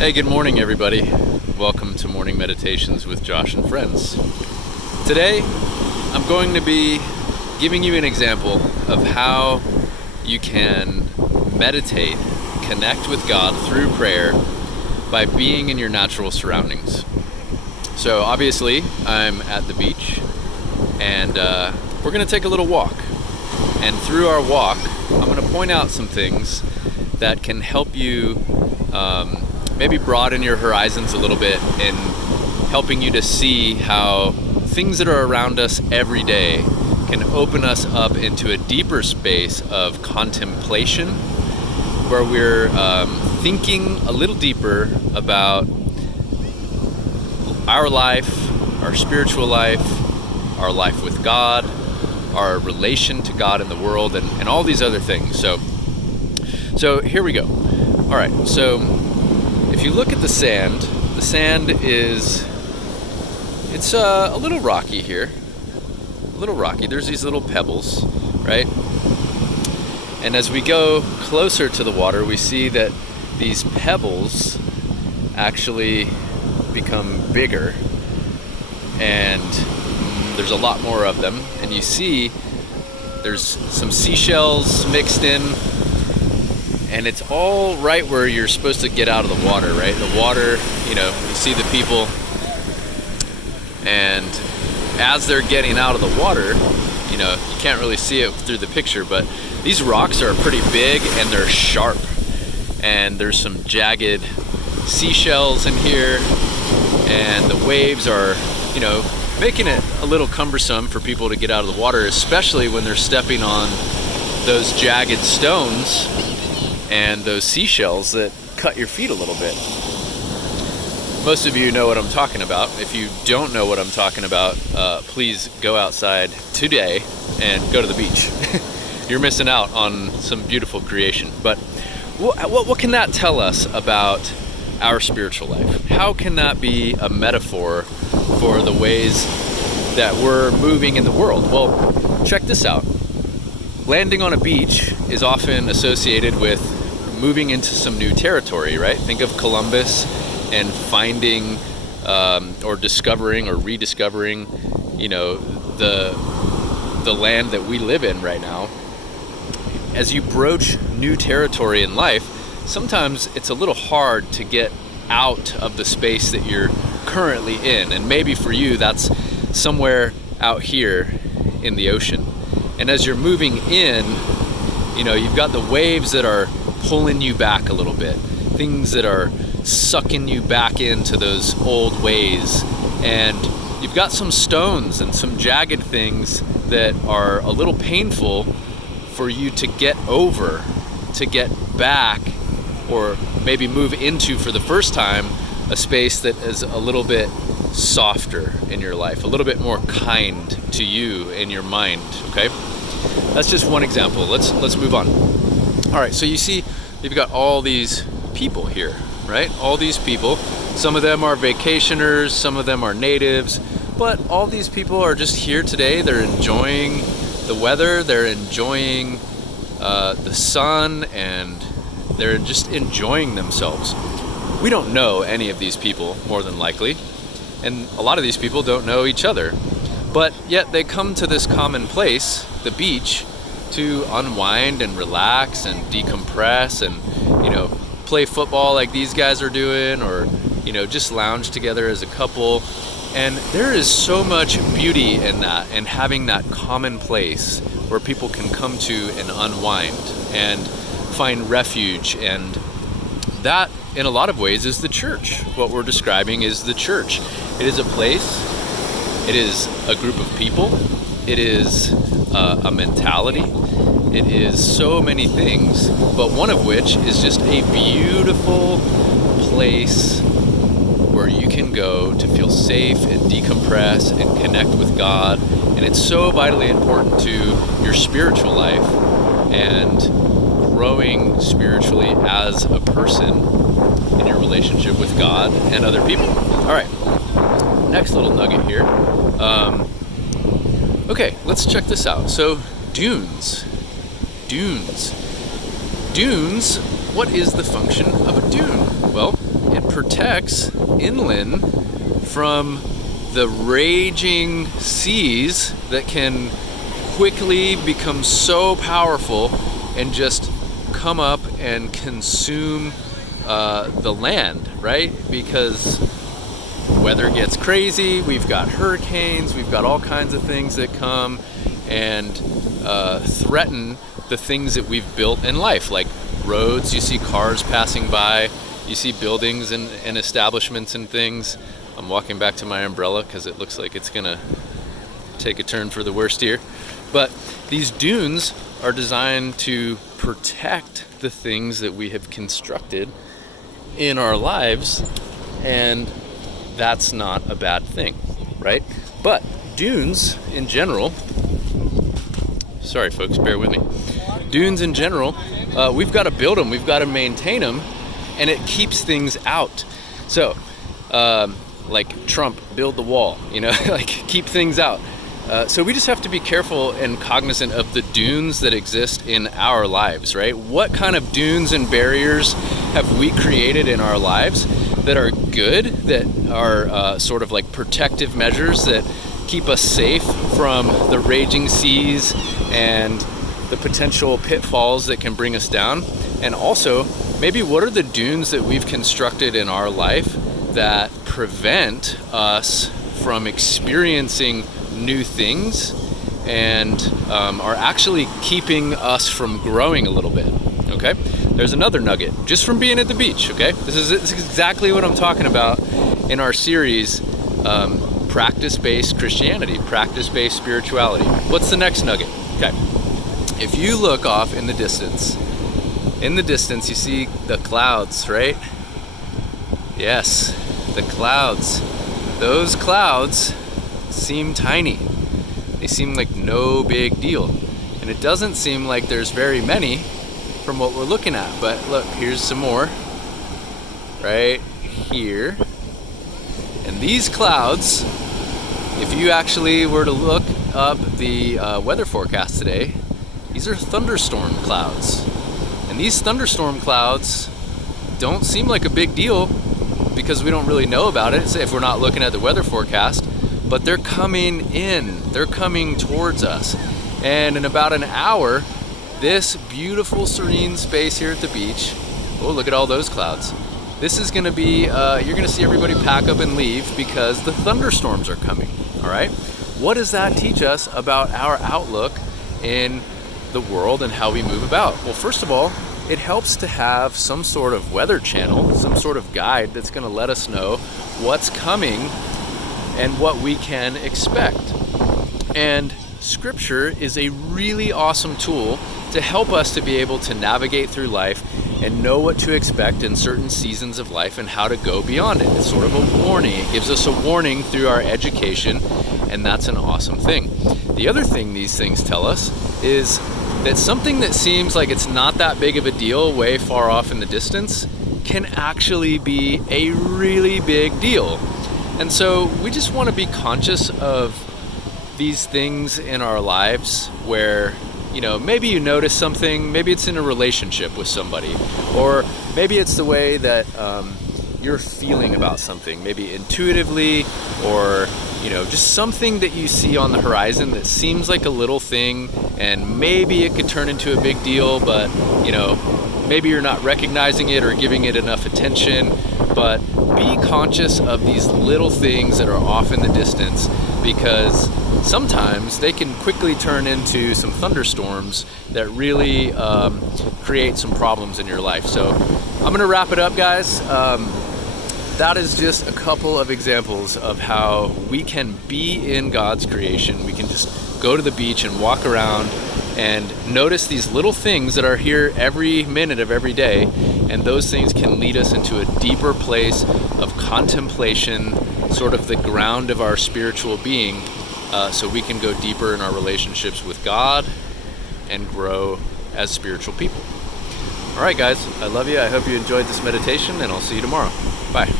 Hey, good morning, everybody. Welcome to Morning Meditations with Josh and Friends. Today, I'm going to be giving you an example of how you can meditate, connect with God through prayer by being in your natural surroundings. So obviously, I'm at the beach, and we're going to take a little walk. And through our walk, I'm going to point out some things that can help you maybe broaden your horizons a little bit in helping you to see how things that are around us every day can open us up into a deeper space of contemplation, where we're thinking a little deeper about our life, our spiritual life, our life with God, our relation to God in the world, and all these other things. So here we go. All right, so if you look at the sand is, it's a little rocky here. A little rocky. There's these little pebbles, right? And as we go closer to the water, we see that these pebbles actually become bigger, and there's a lot more of them. And you see there's some seashells mixed in, and it's all right where you're supposed to get out of the water, right? The water, you see the people, and as they're getting out of the water, you can't really see it through the picture, but these rocks are pretty big and they're sharp, and there's some jagged seashells in here, and the waves are, making it a little cumbersome for people to get out of the water, especially when they're stepping on those jagged stones and those seashells that cut your feet a little bit. Most of you know what I'm talking about. If you don't know what I'm talking about, please go outside today and go to the beach. You're missing out on some beautiful creation. But what can that tell us about our spiritual life? How can that be a metaphor for the ways that we're moving in the world? Well, check this out. Landing on a beach is often associated with moving into some new territory, right? Think of Columbus and finding or discovering or rediscovering, the land that we live in right now. As you broach new territory in life, sometimes it's a little hard to get out of the space that you're currently in. And maybe for you, that's somewhere out here in the ocean. And as you're moving in, you've got the waves that are pulling you back a little bit, things that are sucking you back into those old ways, and you've got some stones and some jagged things that are a little painful for you to get over, to get back, or maybe move into for the first time a space that is a little bit softer in your life, a little bit more kind to you in your mind. Okay, that's just one example. Let's move on. All right, so you see you've got all these people here, right? All these people. Some of them are vacationers, some of them are natives, but all these people are just here today. They're enjoying the weather, they're enjoying the sun, and they're just enjoying themselves. We don't know any of these people, more than likely, and a lot of these people don't know each other, but yet they come to this common place, the beach, to unwind and relax and decompress and, play football like these guys are doing, or, just lounge together as a couple. And there is so much beauty in that, and having that common place where people can come to and unwind and find refuge. And that, in a lot of ways, is the church. What we're describing is the church. It is a place, it is a group of people, it is a mentality, it is so many things, but one of which is just a beautiful place where you can go to feel safe and decompress and connect with God. And it's so vitally important to your spiritual life and growing spiritually as a person in your relationship with God and other people. All right, next little nugget here. Okay, let's check this out. So dunes. Dunes. What is the function of a dune? Well, it protects inland from the raging seas that can quickly become so powerful and just come up and consume the land, right? Because weather gets crazy, we've got hurricanes, we've got all kinds of things that come and threaten the things that we've built in life, like roads. You see cars passing by, you see buildings and establishments and things. I'm walking back to my umbrella because it looks like it's gonna take a turn for the worst here. But these dunes are designed to protect the things that we have constructed in our lives, and that's not a bad thing, right? But dunes in general, sorry folks, bear with me. Dunes in general, we've got to build them, we've got to maintain them, and it keeps things out. So, like Trump, build the wall, like keep things out. So we just have to be careful and cognizant of the dunes that exist in our lives, right? What kind of dunes and barriers have we created in our lives that are good, that are sort of like protective measures that keep us safe from the raging seas and the potential pitfalls that can bring us down? And also, maybe what are the dunes that we've constructed in our life that prevent us from experiencing new things and are actually keeping us from growing a little bit? Okay, there's another nugget just from being at the beach. Okay, this is exactly what I'm talking about in our series, practice-based Christianity, practice-based spirituality. What's the next nugget? Okay, if you look off in the distance you see the clouds, right? Yes, the clouds. Those clouds seem tiny. They seem like no big deal. And it doesn't seem like there's very many from what we're looking at. But look, here's some more right here. And these clouds, if you actually were to look up the weather forecast today, these are thunderstorm clouds. And these thunderstorm clouds don't seem like a big deal because we don't really know about it if we're not looking at the weather forecast, but they're coming in, they're coming towards us. And in about an hour, this beautiful serene space here at the beach, oh, look at all those clouds. This is gonna be, you're gonna see everybody pack up and leave because the thunderstorms are coming, all right? What does that teach us about our outlook in the world and how we move about? Well, first of all, it helps to have some sort of weather channel, some sort of guide that's gonna let us know what's coming and what we can expect. And Scripture is a really awesome tool to help us to be able to navigate through life and know what to expect in certain seasons of life and how to go beyond it. It's sort of a warning. It gives us a warning through our education, and that's an awesome thing. The other thing these things tell us is that something that seems like it's not that big of a deal way far off in the distance can actually be a really big deal. And so we just want to be conscious of these things in our lives where, maybe you notice something, maybe it's in a relationship with somebody, or maybe it's the way that you're feeling about something, maybe intuitively, or just something that you see on the horizon that seems like a little thing, and maybe it could turn into a big deal, but maybe you're not recognizing it or giving it enough attention. But be conscious of these little things that are off in the distance, because sometimes they can quickly turn into some thunderstorms that really create some problems in your life. So I'm gonna wrap it up, guys. That is just a couple of examples of how we can be in God's creation. We can just go to the beach and walk around and notice these little things that are here every minute of every day, and those things can lead us into a deeper place of contemplation, sort of the ground of our spiritual being, so we can go deeper in our relationships with God and grow as spiritual people. All right, guys, I love you. I hope you enjoyed this meditation, and I'll see you tomorrow. Bye.